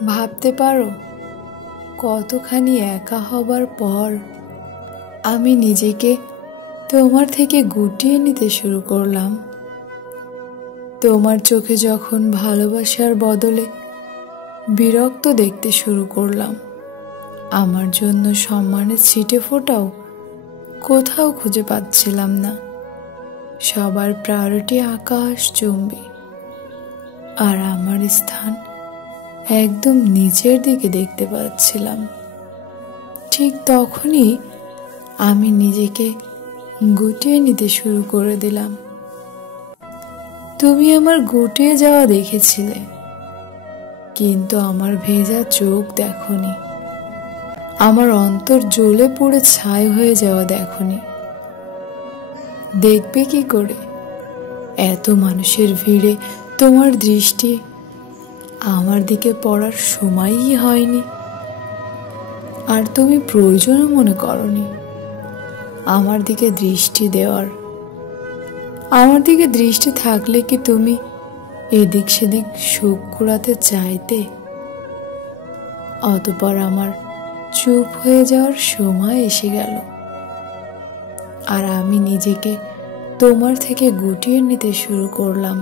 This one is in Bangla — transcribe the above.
ভাবতে পারো কতখানি একা হবার পর আমি নিজেকে তোমার থেকে গুটিয়ে নিতে শুরু করলাম। তোমার চোখে যখন ভালোবাসার বদলে বিরক্ত দেখতে শুরু করলাম, আমার জন্য সম্মানের ছিটে ফোঁটাও কোথাও খুঁজে পাচ্ছিলাম না। সবার প্রায়োরিটি আকাশচুম্বী, আর আমার স্থান একদম নিচের দিকে দেখতে পাচ্ছিলাম। ঠিক তখনই আমি নিজেকে গুটিয়ে নিতে শুরু করে দিলাম। তুমি আমার গুটিয়ে যাওয়া দেখেছিলে, কিন্তু আমার ভেজা চোখ দেখনি, আমার অন্তর জ্বলে পুড়ে ছাই হয়ে যাওয়া দেখনি। দেখবে কি করে? এত মানুষের ভিড়ে তোমার দৃষ্টি আমার দিকে পড়ার সময়ই হয়নি, আর তুমি প্রয়োজনও মনে করনি আমার দিকে দৃষ্টি দেওয়ার। আমার দিকে দৃষ্টি থাকলে কি তুমি এদিক সেদিক সুখ কুড়াতে চাইতে? অতঃপর আমার চুপ হয়ে যাওয়ার সময় এসে গেল, আর আমি নিজেকে তোমার থেকে গুটিয়ে নিতে শুরু করলাম।